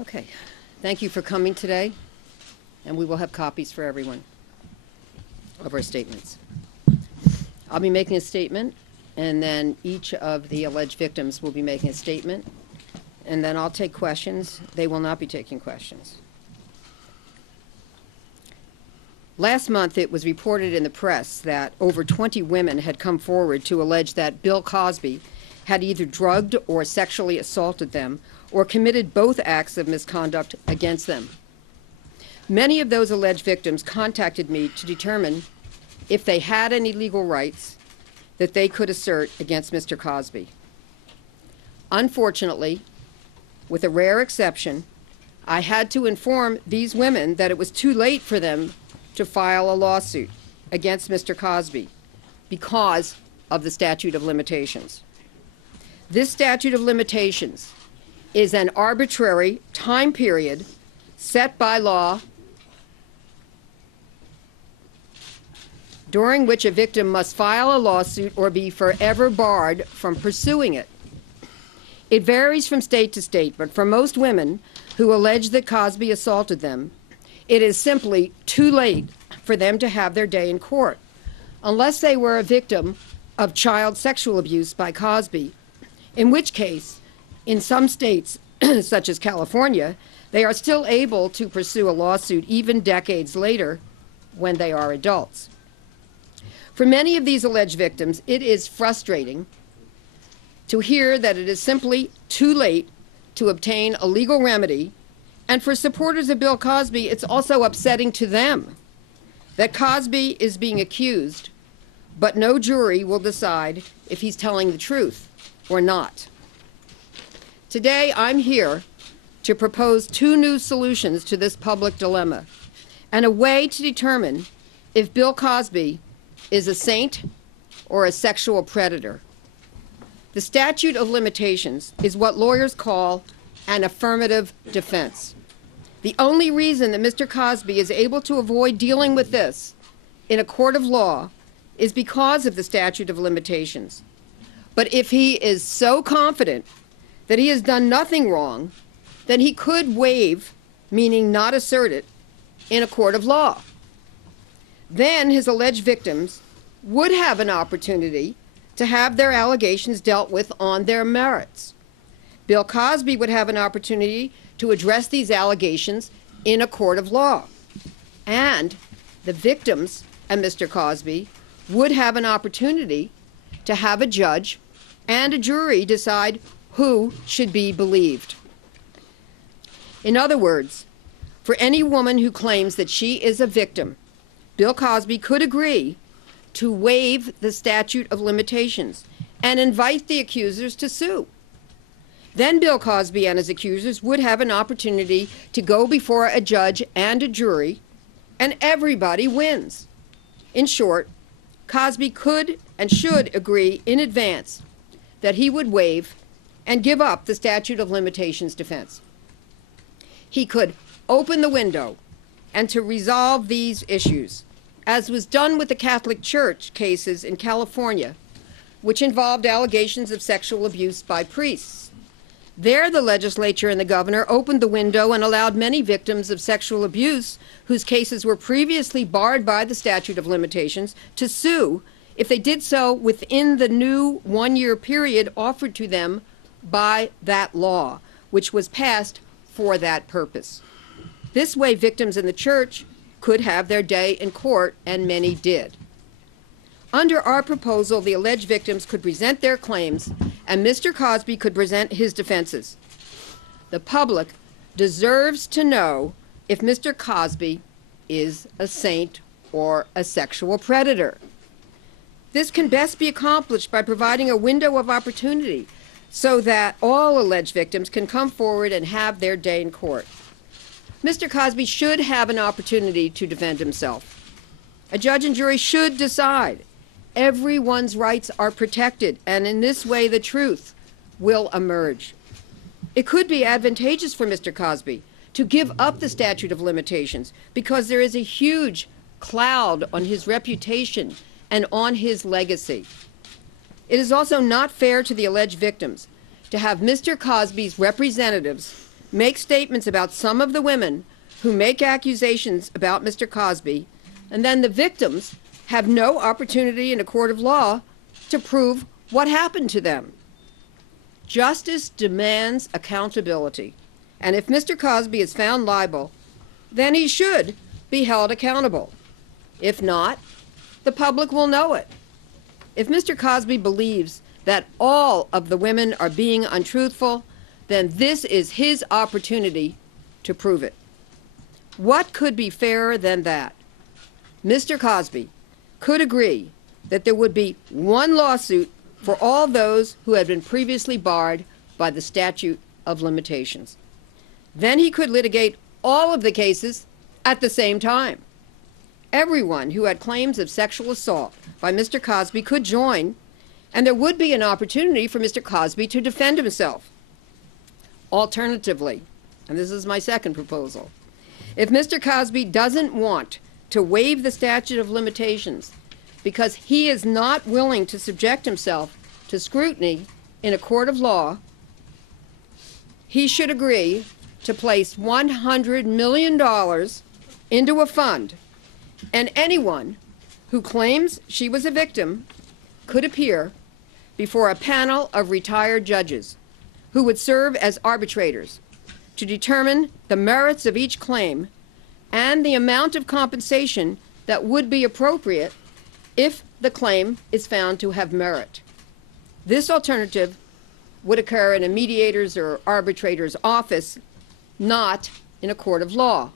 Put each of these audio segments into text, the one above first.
Okay, thank you for coming today, and we will have copies for everyone of our statements. I'll be making a statement, and then each of the alleged victims will be making a statement, and then I'll take questions. They will not be taking questions. Last month, it was reported in the press that over 20 women had come forward to allege that Bill Cosby had either drugged or sexually assaulted them or committed both acts of misconduct against them. Many of those alleged victims contacted me to determine if they had any legal rights that they could assert against Mr. Cosby. Unfortunately, with a rare exception, I had to inform these women that it was too late for them to file a lawsuit against Mr. Cosby because of the statute of limitations. This statute of limitations is an arbitrary time period set by law during which a victim must file a lawsuit or be forever barred from pursuing it. It varies from state to state, but for most women who allege that Cosby assaulted them, it is simply too late for them to have their day in court, unless they were a victim of child sexual abuse by Cosby, in which case, in some states, such as California, they are still able to pursue a lawsuit even decades later when they are adults. For many of these alleged victims, it is frustrating to hear that it is simply too late to obtain a legal remedy, and for supporters of Bill Cosby, it's also upsetting to them that Cosby is being accused, but no jury will decide if he's telling the truth or not. Today, I'm here to propose two new solutions to this public dilemma and a way to determine if Bill Cosby is a saint or a sexual predator. The statute of limitations is what lawyers call an affirmative defense. The only reason that Mr. Cosby is able to avoid dealing with this in a court of law is because of the statute of limitations. But if he is so confident that he has done nothing wrong, then he could waive, meaning not assert it, in a court of law. Then his alleged victims would have an opportunity to have their allegations dealt with on their merits. Bill Cosby would have an opportunity to address these allegations in a court of law. And the victims and Mr. Cosby would have an opportunity to have a judge and a jury decide who should be believed. In other words, for any woman who claims that she is a victim, Bill Cosby could agree to waive the statute of limitations and invite the accusers to sue. Then Bill Cosby and his accusers would have an opportunity to go before a judge and a jury, and everybody wins. In short, Cosby could and should agree in advance that he would waive and give up the statute of limitations defense. He could open the window and to resolve these issues, as was done with the Catholic Church cases in California, which involved allegations of sexual abuse by priests. There, the legislature and the governor opened the window and allowed many victims of sexual abuse whose cases were previously barred by the statute of limitations to sue if they did so within the new one-year period offered to them by that law, which was passed for that purpose. This way, victims in the church could have their day in court, and many did. Under our proposal, the alleged victims could present their claims, and Mr. Cosby could present his defenses. The public deserves to know if Mr. Cosby is a saint or a sexual predator. This can best be accomplished by providing a window of opportunity so that all alleged victims can come forward and have their day in court. Mr. Cosby should have an opportunity to defend himself. A judge and jury should decide. Everyone's rights are protected, and in this way the truth will emerge. It could be advantageous for Mr. Cosby to give up the statute of limitations because there is a huge cloud on his reputation and on his legacy. It is also not fair to the alleged victims to have Mr. Cosby's representatives make statements about some of the women who make accusations about Mr. Cosby, and then the victims have no opportunity in a court of law to prove what happened to them. Justice demands accountability, and if Mr. Cosby is found liable, then he should be held accountable. If not, the public will know it. If Mr. Cosby believes that all of the women are being untruthful, then this is his opportunity to prove it. What could be fairer than that? Mr. Cosby could agree that there would be one lawsuit for all those who had been previously barred by the statute of limitations. Then he could litigate all of the cases at the same time. Everyone who had claims of sexual assault by Mr. Cosby could join, and there would be an opportunity for Mr. Cosby to defend himself. Alternatively, and this is my second proposal, if Mr. Cosby doesn't want to waive the statute of limitations because he is not willing to subject himself to scrutiny in a court of law, he should agree to place $100 million into a fund, and anyone who claims she was a victim could appear before a panel of retired judges who would serve as arbitrators to determine the merits of each claim and the amount of compensation that would be appropriate if the claim is found to have merit. This alternative would occur in a mediator's or arbitrator's office, not in a court of law.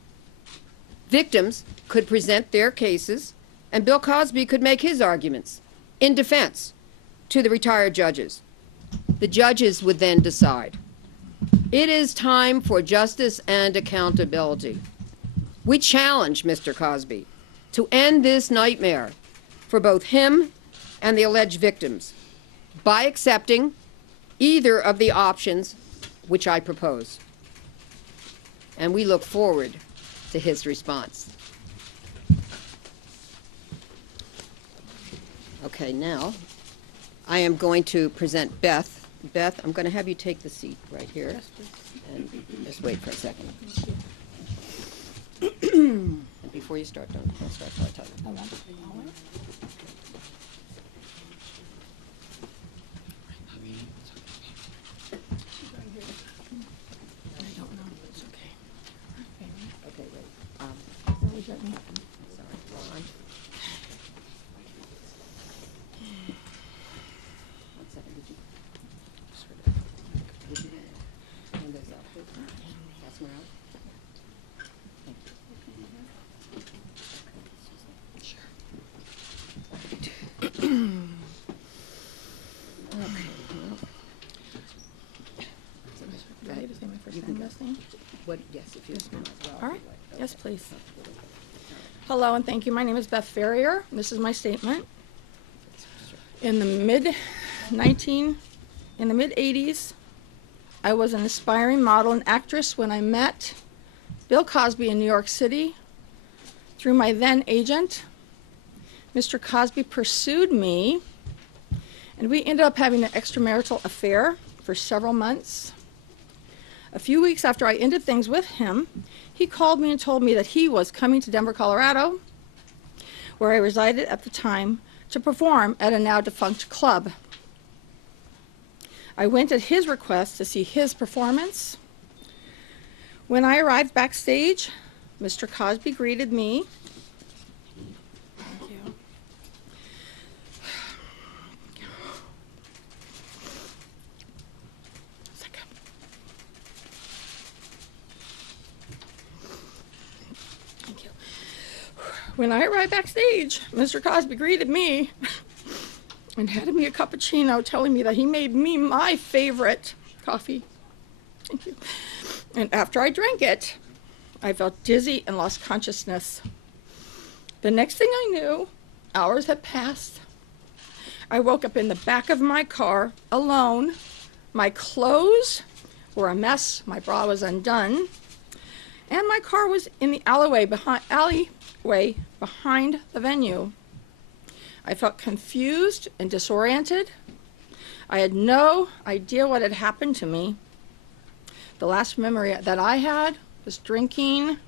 Victims could present their cases, and Bill Cosby could make his arguments in defense to the retired judges. The judges would then decide. It is time for justice and accountability. We challenge Mr. Cosby to end this nightmare for both him and the alleged victims by accepting either of the options which I propose. And we look forward to his response. Okay, now I am going to present Beth. Beth, I'm going to have you take the seat right here. Yes, please. And just wait for a second. And before you start, don't start till I tell you. I won't. I won't. I don't know. It's okay. Okay, wait. Was that me? Sorry, hold on. One second, did you hand those out, please? Pass them around. Thank you. Sure. Do I need to say my first You name, can last name? What, yes, if you want as well. All right. if you'd like. Yes, Okay. please. Hello, and thank you. My name is Beth Ferrier. This is my statement. In the mid-80s, I was an aspiring model and actress when I met Bill Cosby in New York City through my then agent. Mr. Cosby pursued me, and we ended up having an extramarital affair for several months. A few weeks after I ended things with him, he called me and told me that he was coming to Denver, Colorado, where I resided at the time, to perform at a now defunct club. I went at his request to see his performance. When I arrived backstage, Mr. Cosby greeted me. Thank you. Second. Thank you. When I arrived backstage, Mr. Cosby greeted me and handed me a cappuccino, telling me that he made me my favorite coffee. Thank you. And after I drank it, I felt dizzy and lost consciousness. The next thing I knew, hours had passed. I woke up in the back of my car, alone. My clothes were a mess. My bra was undone. And my car was in the alleyway behind the venue. I felt confused and disoriented. I had no idea what had happened to me. The last memory that I had was drinking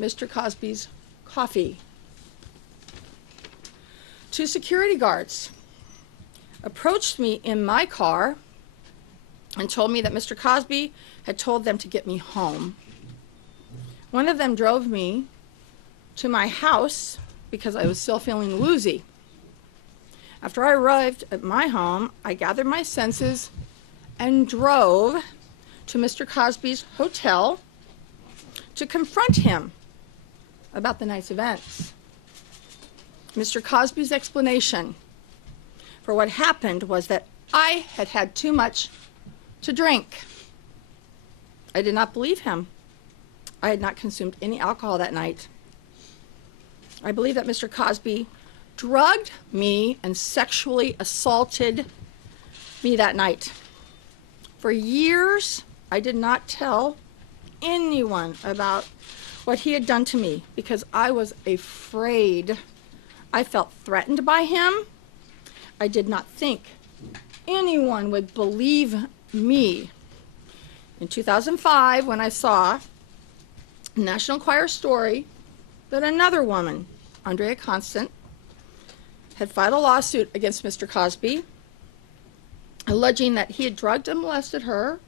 Mr. Cosby's coffee. 2 security guards approached me in my car and told me that Mr. Cosby had told them to get me home. One of them drove me to my house because I was still feeling woozy. After I arrived at my home, I gathered my senses and drove to Mr. Cosby's hotel to confront him about the night's events. Mr. Cosby's explanation for what happened was that I had had too much to drink. I did not believe him. I had not consumed any alcohol that night. I believe that Mr. Cosby drugged me and sexually assaulted me that night. For years, I did not tell anyone about what he had done to me because I was afraid. I felt threatened by him. I did not think anyone would believe me. In 2005, when I saw a National Enquirer story that another woman, Andrea Constant, had filed a lawsuit against Mr. Cosby, alleging that he had drugged and molested her,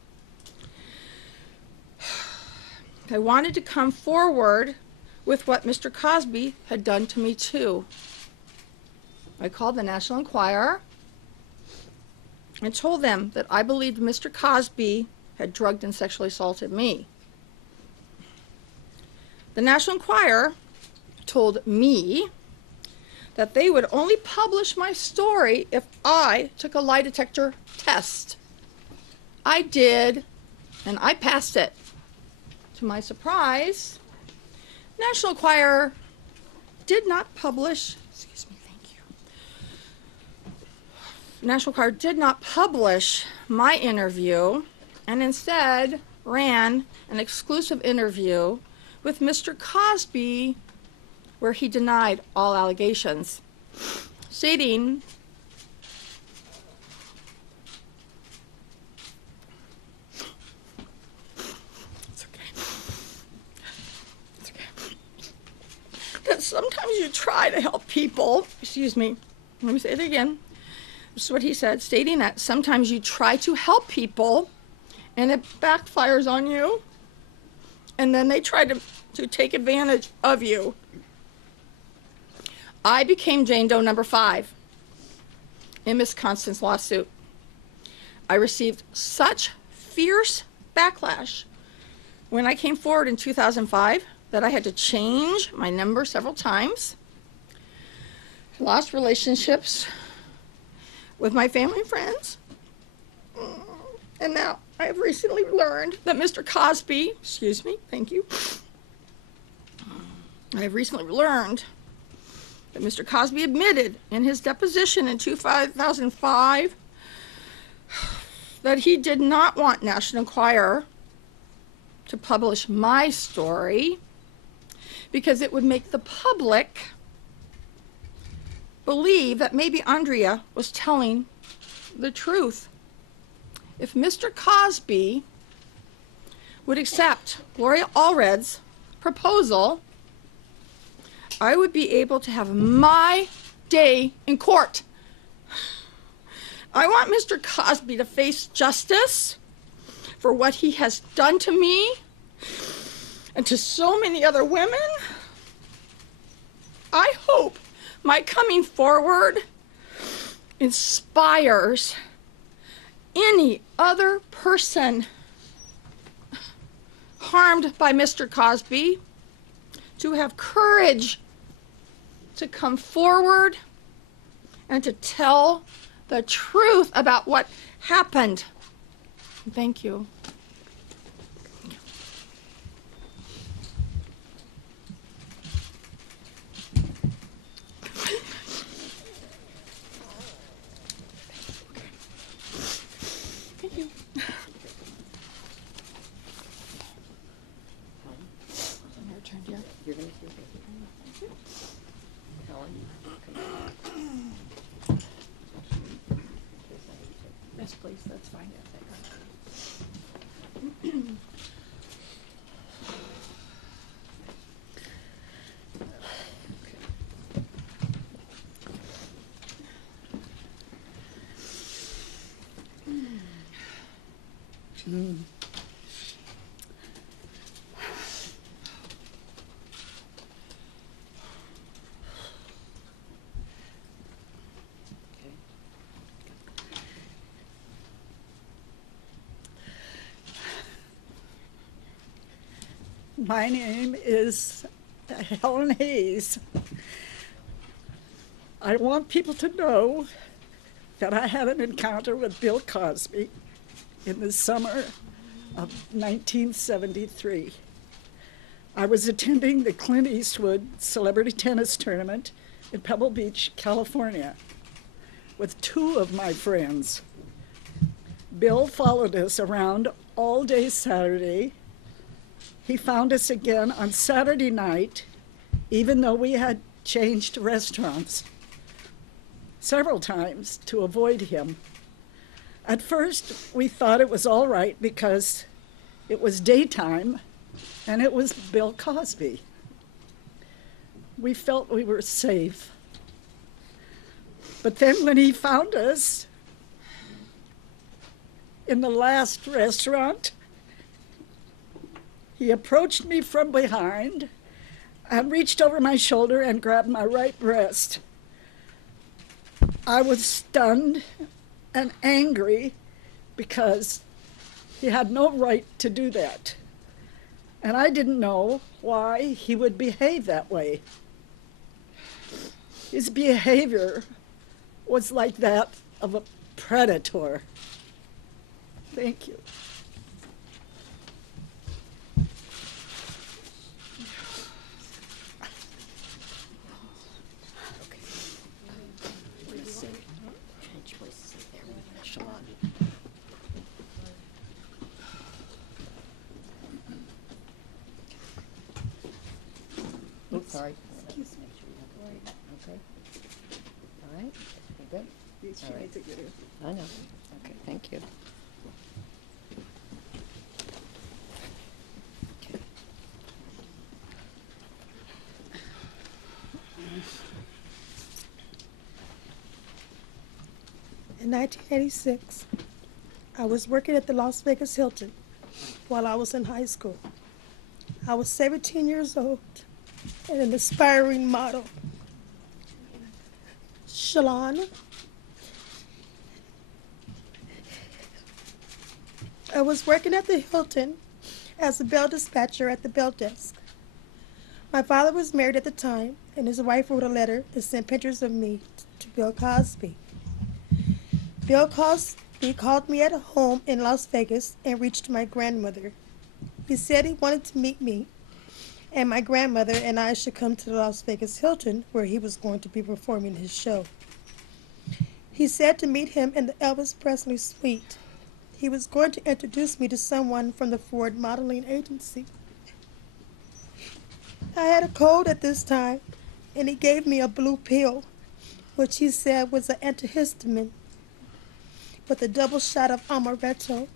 I wanted to come forward with what Mr. Cosby had done to me too. I called the National Enquirer and told them that I believed Mr. Cosby had drugged and sexually assaulted me. The National Enquirer told me that they would only publish my story if I took a lie detector test. I did, and I passed it. To my surprise, National Enquirer did not publish, National Enquirer did not publish my interview and instead ran an exclusive interview with Mr. Cosby where he denied all allegations, stating that sometimes you try to help people, let me say it again. This is what he said, stating that sometimes you try to help people and it backfires on you, and then they try to take advantage of you. I became Jane Doe number 5 in Miss Constance's lawsuit. I received such fierce backlash when I came forward in 2005 that I had to change my number several times. I lost relationships with my family and friends. And now I have recently learned that Mr. Cosby, I have recently learned that Mr. Cosby admitted in his deposition in 2005 that he did not want National Enquirer to publish my story because it would make the public believe that maybe Andrea was telling the truth. If Mr. Cosby would accept Gloria Allred's proposal, I would be able to have my day in court. I want Mr. Cosby to face justice for what he has done to me and to so many other women. I hope my coming forward inspires any other person harmed by Mr. Cosby to have courage to come forward and to tell the truth about what happened. Thank you. Thank you. Your turn, dear. You're going to see it. Helen, come on. Yes, please. That's fine. My name is Helen Hayes. I want people to know that I had an encounter with Bill Cosby in the summer of 1973. I was attending the Clint Eastwood Celebrity Tennis Tournament in Pebble Beach, California, with two of my friends. Bill followed us around all day Saturday. He found us again on Saturday night, even though we had changed restaurants several times to avoid him. At first, we thought it was all right because it was daytime and it was Bill Cosby. We felt we were safe. But then when he found us in the last restaurant, he approached me from behind and reached over my shoulder and grabbed my right breast. I was stunned and angry because he had no right to do that. And I didn't know why he would behave that way. His behavior was like that of a predator. Thank you. Shalon. Oops, sorry. Excuse me. Okay. All right. You good? She All right. needs a good I know. Okay, thank you. Okay. In 1986, I was working at the Las Vegas Hilton while I was in high school. I was 17 years old and an aspiring model. Shalon. I was working at the Hilton as a bell dispatcher at the bell desk. My father was married at the time, and his wife wrote a letter and sent pictures of me to Bill Cosby. Bill Cosby called me at home in Las Vegas and reached my grandmother. He said he wanted to meet me, and my grandmother and I should come to the Las Vegas Hilton where he was going to be performing his show. He said to meet him in the Elvis Presley suite. He was going to introduce me to someone from the Ford modeling agency. I had a cold at this time, and he gave me a blue pill, which he said was an antihistamine, with a double shot of amaretto.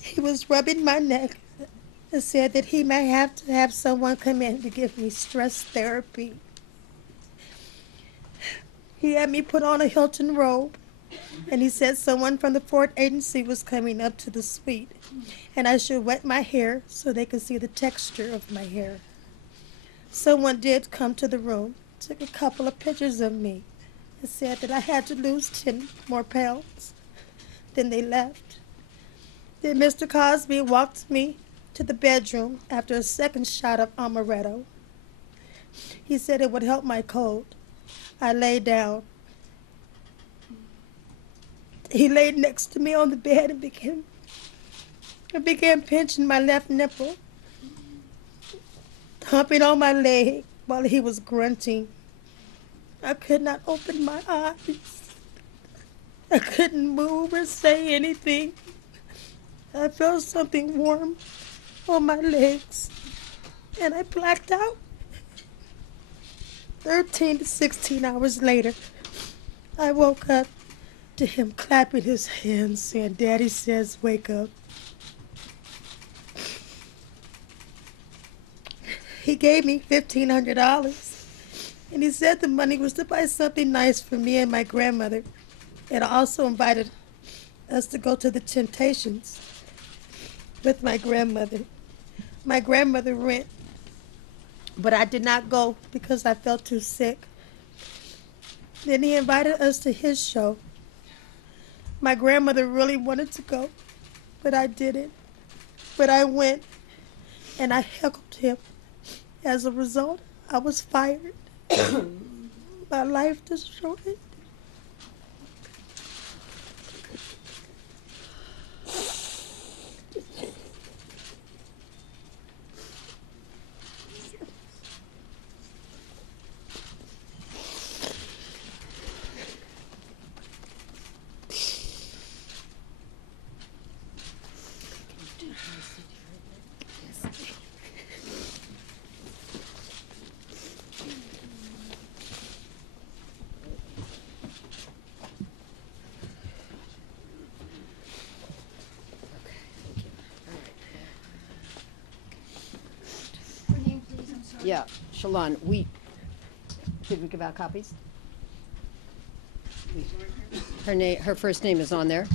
He was rubbing my neck and said that he might have to have someone come in to give me stress therapy. He had me put on a Hilton robe, and he said someone from the Ford agency was coming up to the suite, and I should wet my hair so they could see the texture of my hair. Someone did come to the room, took a couple of pictures of me, and said that I had to lose 10 more pounds. Then they left. Then Mr. Cosby walked me to the bedroom after a second shot of amaretto. He said it would help my cold. I lay down. He laid next to me on the bed and began pinching my left nipple, humping on my leg while he was grunting. I could not open my eyes. I couldn't move or say anything. I felt something warm on my legs, and I blacked out. 13 to 16 hours later, I woke up to him clapping his hands, saying, "Daddy says wake up." He gave me $1,500, and he said the money was to buy something nice for me and my grandmother, and I also invited us to go to the Temptations with my grandmother. My grandmother went, but I did not go because I felt too sick. Then he invited us to his show. My grandmother really wanted to go, but I didn't. But I went, and I heckled him. As a result, I was fired. My life destroyed. Yeah, Shalon, did we give out copies? Her first name is on there.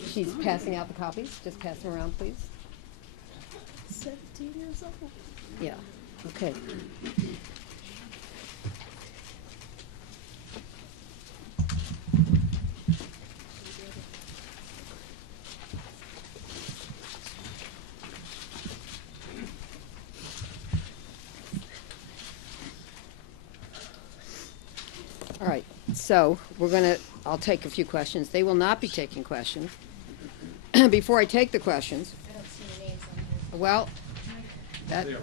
She's passing out the copies. Just pass them around, please. 17 years old. Yeah, okay. All right, so I'll take a few questions. They will not be taking questions. Before I take the questions, well, the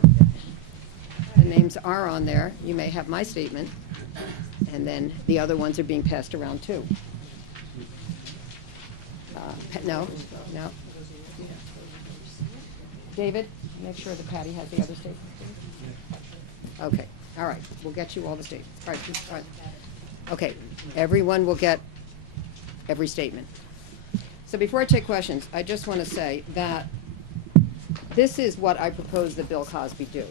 names are on there. You may have my statement, and then the other ones are being passed around too. No. David, make sure that Patty has the other statements. Okay, all right, we'll get you all the statements. All right. Okay, everyone will get every statement. So before I take questions, I just want to say that this is what I propose that Bill Cosby do.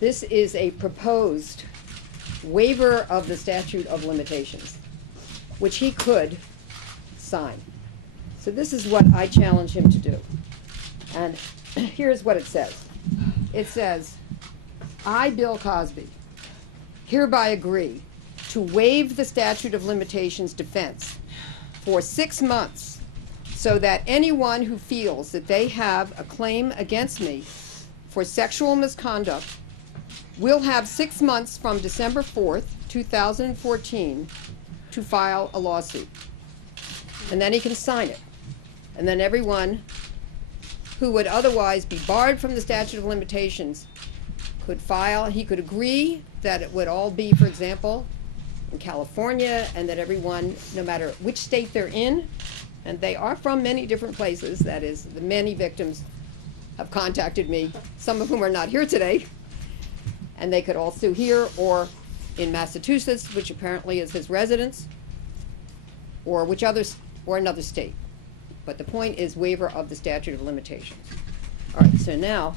This is a proposed waiver of the statute of limitations, which he could sign. So this is what I challenge him to do. And here's what it says. It says, I, Bill Cosby, hereby agree to waive the statute of limitations defense for 6 months so that anyone who feels that they have a claim against me for sexual misconduct will have 6 months from December 4th, 2014 to file a lawsuit. And then he can sign it. And then everyone who would otherwise be barred from the statute of limitations could file. He could agree that it would all be, for example, in California, and that everyone, no matter which state they're in, and they are from many different places, that is, the many victims have contacted me, some of whom are not here today, and they could all sue here or in Massachusetts, which apparently is his residence, or another state. But the point is waiver of the statute of limitations. All right, so now